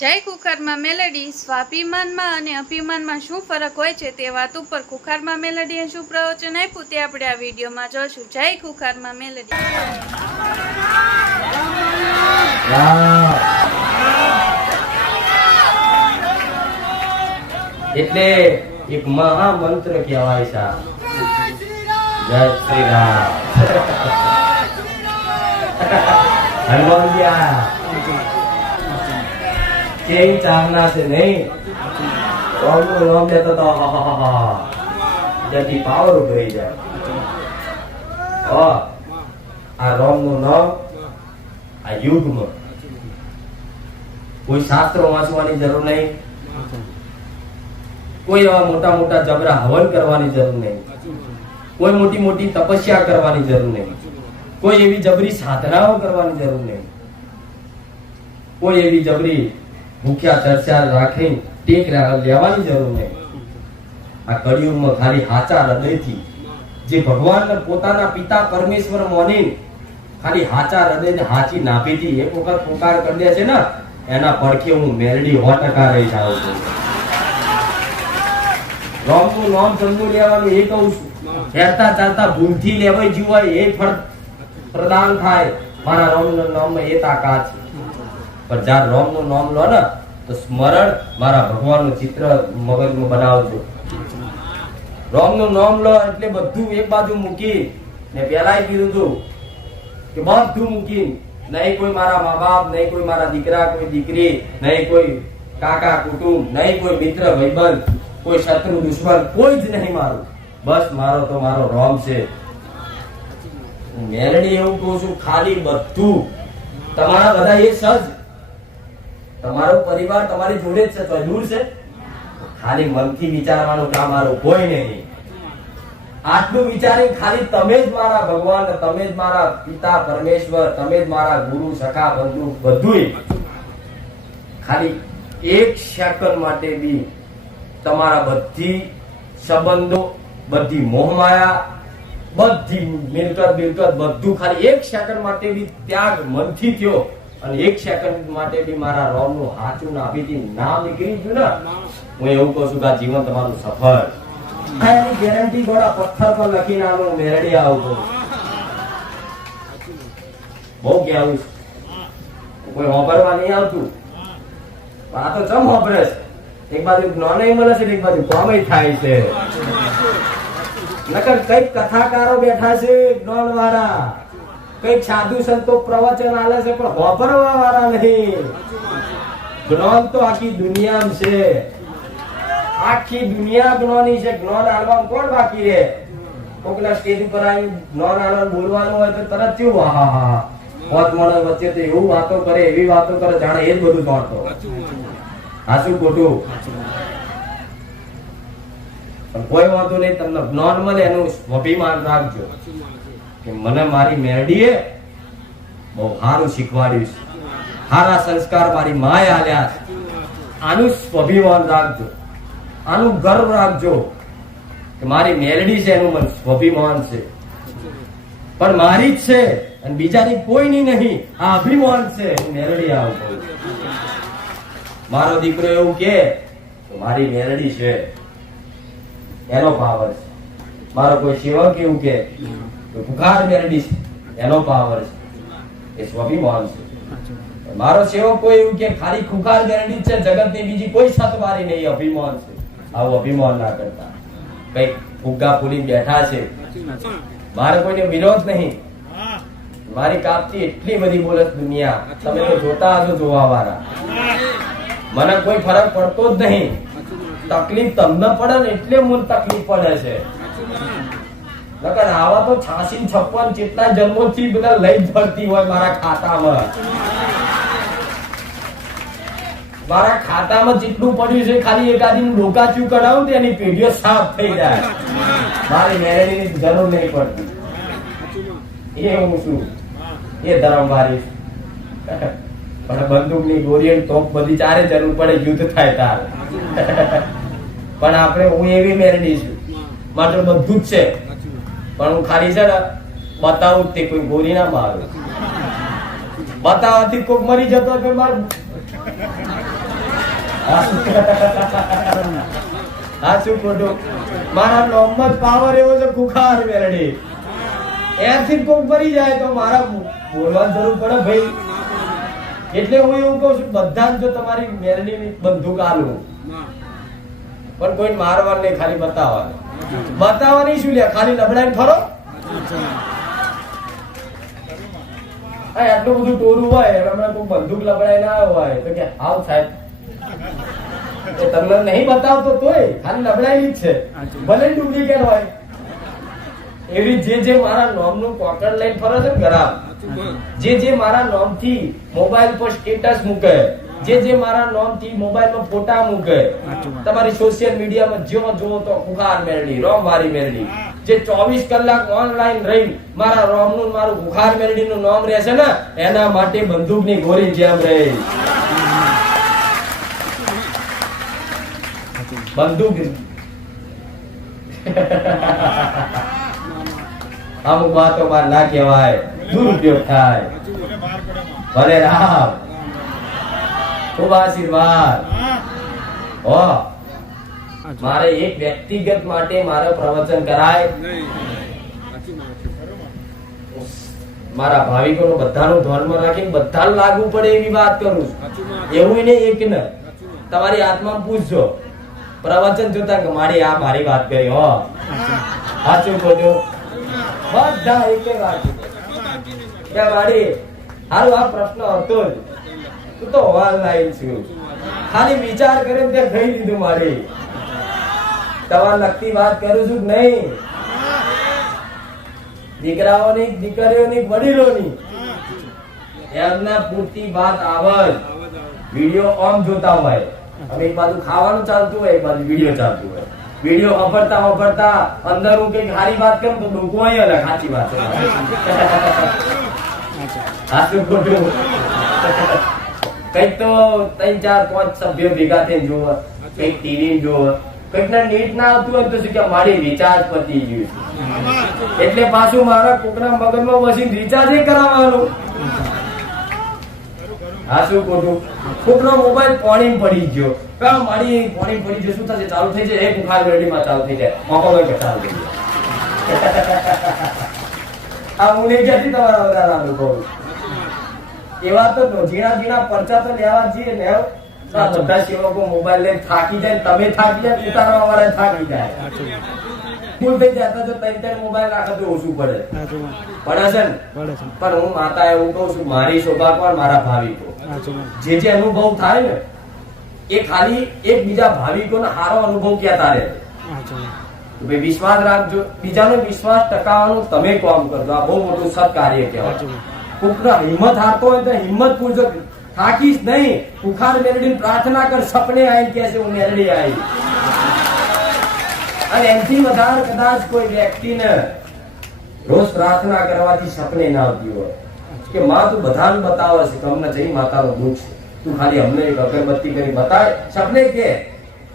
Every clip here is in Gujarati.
જય ખુખારમાં મેલેડી સ્વાભિમાનમાં અને અભિમાનમાં શું ફરક હોય છે તે વાત ઉપર ખુખારમાં મેલેડીએ શું પ્રવચન આપ્યું તે આપણે આ વિડીયોમાં જોશું. જય ખુખારમાં મેલેડી. એટલે એક મહામંત્ર કહેવાય છે, જય શ્રી રામ. હનુમાનજી કેવી ચાવના છે નહીં? રોમનું નામ લેતો તો જતી પાવર ઉભરી જાય. આ રોમનું નામ આ યુગમાં કોઈ શાસ્ત્રો વાંચવાની જરૂર નહીં, કોઈ એવા મોટા મોટા જબરા હવન કરવાની જરૂર નહીં, કોઈ મોટી મોટી તપસ્યા કરવાની જરૂર નહીં, કોઈ એવી જબરી સાધનાઓ કરવાની જરૂર નહીં, કોઈ એવી જબરી ભૂખ્યા ચર્ચા રાખી ટેક લેવાની જરૂર નહીં. આ કળિયુગમાં ખાલી હાચા હૃદયથી જે ભગવાનને પોતાના પિતા પરમેશ્વર માની ખાલી હાચા હૃદયને હાચી નાભીથી એક વખત પોકાર કરી દે છે ને, એના પડખે હું મેલડી 100% રહી જાઉં છું. રોમનું નામ ચંદુ લેવાનું એ કહું છું. હેરતા ચાલતા ભૂલથી લેવાય જીવાય એ ફળ પ્રદાન થાય. મારા રોમના નામમાં એ તાકાત છે. પણ જ્યારે રોમનું નામ લો ને તો સ્મરણ મારા ભગવાનનું ચિત્ર મગજમાં બનાવજો. રોમનું નામ લો એટલે બધું એક બાજુ મૂકી ને પહેલાય કીધું હતું કે બધું મૂકી, નહીં કોઈ મારા મા બાપ, નહીં કોઈ મારા દીકરા કોઈ દીકરી, નહીં કોઈ કાકા કુટુંબ, નહીં કોઈ મિત્ર ભાઈબંધ, કોઈ શત્રુ દુશ્મન, કોઈ જ નહીં મારું. બસ મારો તો મારો રોમ છે. મેલડી એવું કહું છું, ખાલી બધું તમારા બધા એ સજ, તમારો પરિવાર તમારી જોડે જ છે તો દૂર છે. ખાલી મનથી વિચારવાનું કામ મારું કોઈ નહીં. આટલું વિચારી ખાલી તમે જ મારા ભગવાન, તમે જ મારા પિતા પરમેશ્વર, તમે જ મારા ગુરુ સખા બંધુ બધું. ખાલી એક સેકન્ડ માટે બી તમારા બધી સંબંધો, બધી મોહમાયા, બધી મિલકત બધું ખાલી એક સેકન્ડ માટે બી ત્યાગ મનથી થયો અને એક સેકન્ડ માટે બી મારા રોમનું હાચું નાભીથી નામ નીકળી ગયું ને, હું એવું કહું છું કે આ જીવન તમારું સફળ. એની ગેરંટી ગોળા પથ્થર પર લખીને આવું મેરડી આવું બહુ કહેવું કોઈ વાપરવા નહીં આવતું. આ તો ચમ વાપરે છે, એક બાજુ જ્ઞાન મળે છે, એક બાજુ કામ થાય છે. નકર કઈક કથાકારો બેઠા છે જ્ઞાન વાળા, કઈક સાધુ સંતો પ્રવચન આલે છે પણ વાપરવા વાળા નહીં. જ્ઞાન તો આખી દુનિયામાં છે, આખી દુનિયા જ્ઞાની છે. જ્ઞાન આલવામાં કોણ બાકી રે? કોકના સ્ટેજ ઉપર આવી જ્ઞાન આલવાનું બોલવાનું હોય તો તરત કેવું હા હોત મળે વચ્ચે તો એવું વાતો કરે, એવી વાતો કરે જાણે એ જ બધું જાણતો. હાચું ખોટું? પણ કોઈ વાંધો નહીં, તમને જ્ઞાન મળે એનું સ્વાભિમાન રાખજો કે મને મારી મેરડીએ બહુ સારું શીખવાડ્યું છે, સારા સંસ્કાર મારી માએ આલ્યા છે. આનું સ્વાભિમાન રાખજો, આનું ગર્વ રાખજો કે મારી મેલડી છે, એનું મને સ્વાભિમાન છે. પણ મારી જ છે અને બીજાની કોઈની નહીં. આ અભિમાન છે. હું મેલડી આવું મારો દીકરો એવું કે મારી મેલડી છે, એનો પાવર છે. મારો કોઈ સેવક એવું કે પુકાર મેલડી છે, એનો પાવર છે. એ સ્વાભિમાન છે. મારો સેવક કોઈ એવું કે ખાલી ખુખાર મેલડી છે, જગતની બીજી કોઈ સતવારી નહીં, અભિમાન છે. આવું અભિમાન ના કરતા. કઈક ફુગ્ગા ફૂલી બેઠા છે, મારે કોઈને વિરોધ નહીં. મારી કાપથી એટલી બધી બોલે દુનિયા, તમે તો જોતા હશો જોવા વાળા. મને કોઈ ફરક પડતો જ નહીં. તકલીફ તમને પડે ને એટલે મને તકલીફ પડે છે. નકર આવા તો 86-56 જેટલા જન્મોથી બધા લઈ ભરતી હોય મારા ખાતામાં. મારા ખાતામાં જેટલું પડ્યું છે ખાલી એકાદી ડોકાચું કઢાવું તો એની પેઢીઓ સાફ થઈ જાય. મારી મેળવીની જરૂર નહીં પડતી. એ હું છું, એ ધર્મ વારી. પણ બંદૂકની ગોળી તોપ બધી ચારે જરૂર પડે, યુદ્ધ થાય તારે. પણ આપણે હું એવી મેળવી છું, માત્ર બધું જ છે. પણ હું ખાલી છે ને બતાવું તે કોઈ ગોળી ના મારું. બતાવવાથી કોક મરી જતો કે માર હા શું ખોટું? મારા નોમમાં જ પાવર એવો છે ખુખાર મેલડી. એથી કોક ભરી જાય તો મારા બોલવાની જરૂર પડે ભાઈ. એટલે હું એવું કહું છું બધા જો તમારી મેલડીની બંદૂક આલું પણ કોઈ મારવાનું નહીં, ખાલી બતાવવાની શું લે, ખાલી લબડાઈને ફરો. આટલું બધું ટોરું હોય હમણાં કોઈ બંદૂક લબડાઈને આવ્યો હોય તો કે આવ સાહેબ તમને નહીં બતાવતો તોય ખાલી લબડાયેલી જ છે, ભલે ડુપ્લિકેટ હોય. એવી જે મારા નોમનું કોકર લઈને ફરે છે ને ગરાબ, જે મારા નોમથી મોબાઈલ પર સ્ટેટસ મૂકે, જે મારા નોમથી મોબાઈલમાં ફોટા મૂકે, તમારી સોશિયલ મીડિયામાં જો તો ખુખાર મેલડી, રોમ વાળી મેલડી, જે 24 કલાક ઓનલાઈન રહી મારા રોમનું મારું ખુખાર મેલડીનું નામ રહેશે ને એના માટે બંદૂકની ગોળી જેમ રહે. બંદૂક અમુક વાતો માં ના કહેવાય, દુરુપયોગ થાય. ભલે રામ, ખૂબ આશીર્વાદ. મારે એક વ્યક્તિગત માટે મારે પ્રવચન કરાય, મારા ભાવિકોનું બધાનું ધ્યાનમાં રાખીને બધા લાગુ પડે એવી વાત કરું છું. એવું નહીં એક ને તમારી આત્મા પૂછજો પ્રવચન જોતા કે મારી વાત કરી હો સાચું ખોટું બધા એક વાત કે મારી હારું આ પ્રશ્ન હતો જ, તું તો ઓનલાઈન છું, ખાલી વિચાર કર્યો તે કહી દીધું. મારી તમારે લગતી વાત કરું છું નહીં, દીકરાઓની દીકરીઓની વડીલોની એમના પૂરતી વાત આવે. વિડીયો ઓમ જોતા હોય, હવે એક બાજુ ખાવાનું ચાલતું હોય, એક બાજુ વિડીયો ચાલતું હોય. વિડીયો વાપરતા અંદર હું કઈક સારી વાત કરું તો ડોકું અહીં અલગ સાચી વાત સાચું ખોટું. કઈક તો 3, 4, 5 સભ્યો ભેગા થઈને જોવે, કઈક ટીવી જોવે, કઈક ના નેટ ના આવતું હોય તો શું કે મારી રિચાર્જ પતી ગયું એટલે પાછું મારા કોકના મગજમાં વસીને રિચાર્જ કરાવવાનું. હા શું ખોટું? કોકનો મોબાઈલ પાણી પડી ગયો, મારી પાણી પડી ગયો, શું થશે? ચાલુ થઈ જાય, એક ખુખાર મેલડીમાં ચાલુ થઈ જાય, મોકો ચાલુ થઈ જાય. આ હું નહીં જતી તમારા વધારા લોકો એવા તો ઝીણા પરચા તો લેવા જઈએ ને બધા સેવકો મોબાઈલ લઈને થાકી જાય, તમે થાકી જાય, ઉતારવા વાળા થાકી જાય. ફૂલ થઈ જતા જો 3 મોબાઈલ રાખે તો ઓછું પડે પડે છે ને. પણ હું માતા એવું કઉ છું, મારી શોભા પર મારા ભાવિકો જે અનુભવ થાય ને એ ખાલી એક બીજા ભાવિકોને સારો અનુભવ કહેતા રહે. વિશ્વાસ રાખજો, બીજાનો વિશ્વાસ ટકાવવાનું તમે કામ કરજો. આ બહુ મોટું સત્કાર્ય કહેવાય. કોકનો હિંમત હારતો હોય તો હિંમત પૂરજો, થાકીશ નહીં. ખુખાર મેલડી પ્રાર્થના કર, સપને આવીને કહે છે હું મેલડી આવી. અને એમથી વધારે કદાચ કોઈ વ્યક્તિને રોજ પ્રાર્થના કરવાથી સપને ના આવતી હોય કે માં તું બધાને બતાવે છે, તમને જઈ માતાનો દુઃખ છે, તું ખાલી અમને એક અગરબત્તી કરી બતાવે. સપને કે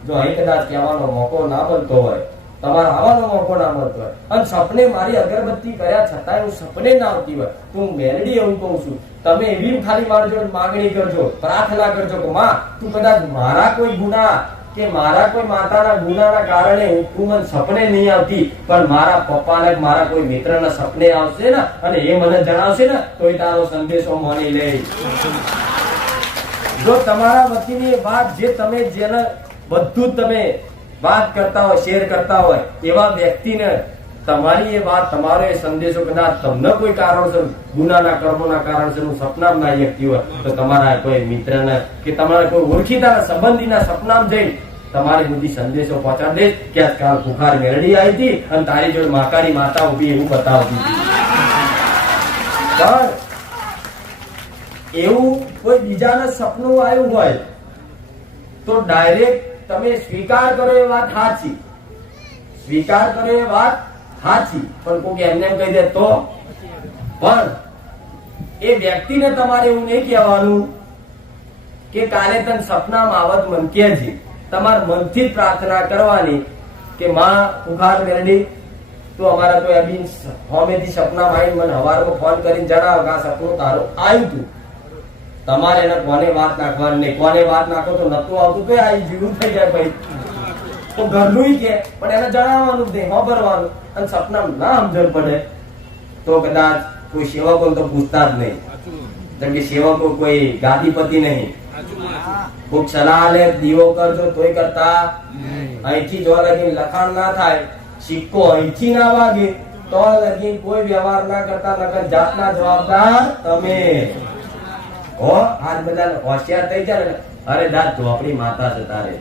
જો અહીં કદાચ કહેવાનો મોકો ના મળતો હોય, તમારે આવવાનો મોકો ના મળતો હોય અને સપને મારી અગરબત્તી કર્યા છતાં હું સપને ના આવતી હોય તો હું મેલડી એવું કહું છું, તમે એવી ખાલી મારી જોડે માગણી કરજો, પ્રાર્થના કરજો કે માં તું કદાચ મારા કોઈ ગુના કે મારા કોઈ માતાના ગુનાના કારણે તું મને સપને નહીં આવતી, પણ મારા પપ્પાને મારા કોઈ મિત્રના સપને આવશે ને અને એ મને જણાવશે ને તો એ તારો સંદેશો માની લે. જો તમારા વતીની વાત જે તમે જેને બધું તમે વાત કરતા હોય, શેર કરતા હોય એવા વ્યક્તિને તમારી એ વાત, તમારો એ સંદેશો કદાચ તમને કોઈ કારણસર ગુનાના કર્મોના કારણસર સપનામાં ના વ્યક્તિ હોય તો તમારા કોઈ મિત્રને કે તમારા કોઈ ઓળખીતાના સંબંધીના સપનામાં જઈને તમારી બુદ્ધિ સંદેશો પહોંચાડી દે કે આજકાલ ખુખાર મેલડી આવી હતી અને તારી જોડે માકાની માતા ઉભી એવું બતાવતી હતી. પણ એવું કોઈ બીજાને સપનું આવ્યું હોય તો ડાયરેક્ટ તમે સ્વીકાર કરો એ વાત સાચી, સ્વીકાર કરો એ વાત સાચી, પણ કોઈ એમને કહી દે તો પણ એ વ્યક્તિને તમારે એવું નહીં કહેવાનું કે કાલે તને સપનામાં આવત મન કહેજે. તમારે મનથી પ્રાર્થના કરવાની કે માં ખુખાર મેલડી તું અમારા કોઈ અભી હોમેથી સપનામાં આવીને મને હવારમાં ફોન કરીને જણાવ કે આ સપનું તારું આવ્યું હતું તમારે એને કોને વાત નાખવાની નહીં. કોને વાત નાખો તો નતું આવતું તો આ જીવું થઈ જાય ભાઈ. તો ઘરનું કે પણ એને જણાવવાનું જ નહીં, સાંભળવાનું. અને સપના ના સમજણ પડે તો કદાચ કોઈ સેવકો તો પૂછતા જ નહીં. જેમ કે સેવકો કોઈ ગાદીપતિ નહીં. કોઈક સલાહ લે દીવો કરજો તોય કરતા અહીંથી જો લગી લખાણ ના થાય, સિક્કો અહીંથી ના વાગે તો લગી કોઈ વ્યવહાર ના કરતા, નકર જાતના જવાબદાર તમે હો. આજ બધા હોશિયાર થઈ જાય ને, અરે દાદ ઝોપડી માતા છે તારે,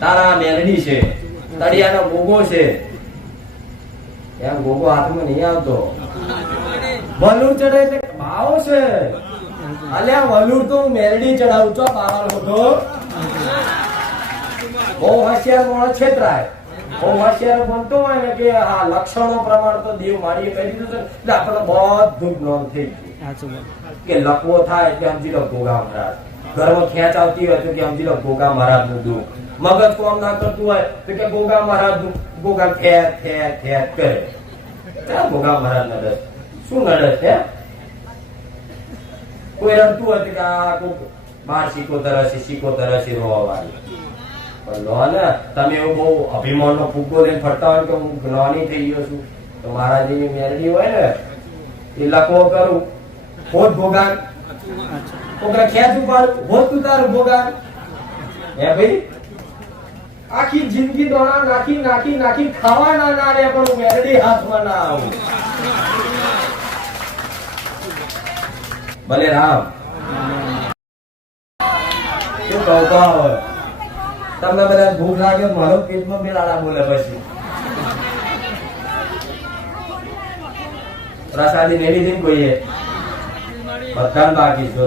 તારા મેલડી છે, તળિયાનો ગોગો છે, એમ ગોગો હાથમાં નહીં આવતો. વલુર ચડે એટલે ભાવ છે. અલ્યા વલુર તો મેલડી ચડાવું છો, પાવર મોટો. બહુ હોશિયાર માણસ છેતરાય. બહુ હોશિયાર બનતો હોય ને કે આ લક્ષણો પ્રમાણ તો દેવ મારી કહી દીધું છે એટલે આપણને બધું જ્ઞાન થઈ ગયું. કે લકવો થાય એટલે સમજી લો ગોગા મહારાજ, ઘરમાં ખેંચ આવતી હોય તો કે સમજી લો ગોગા મહારાજ નું દુઃખ, મગજ કામ ના કરતું હોય તો કે ગોગા મહારાજ નું, ગોગા ખેત ખેત ખેત કરે. ક્યાં ગોગા મહારાજ નડે? શું નડે છે? કોઈ રડતું હોય તો કે આ કોક બાર સિકોતર હશે રોવા વાળી. પણ લો ને તમે એવું બહુ અભિમાન નો ફૂગો લઈને ફરતા હોય કે હું જ્ઞાની થઈ ગયો છું, તો મહારાજની મેલડી હોય ને એ લખવો કરું હોત ભોગાન, કોકરા ખેંચ ઉપાડું હોત તું તારું ભોગાન. હે ભાઈ, આખી જિંદગી દોણા નાખી નાખી નાખી ખાવાના ના રે પણ મેલડી હાથમાં ના આવું. ભલે રામ શું કહું હોય તમને બધા ભૂખ લાગે, મારો પેટમાં બેલાડા બોલે પછી પ્રસાદી નહીં લીધી કોઈએ, બધા બાકી છો.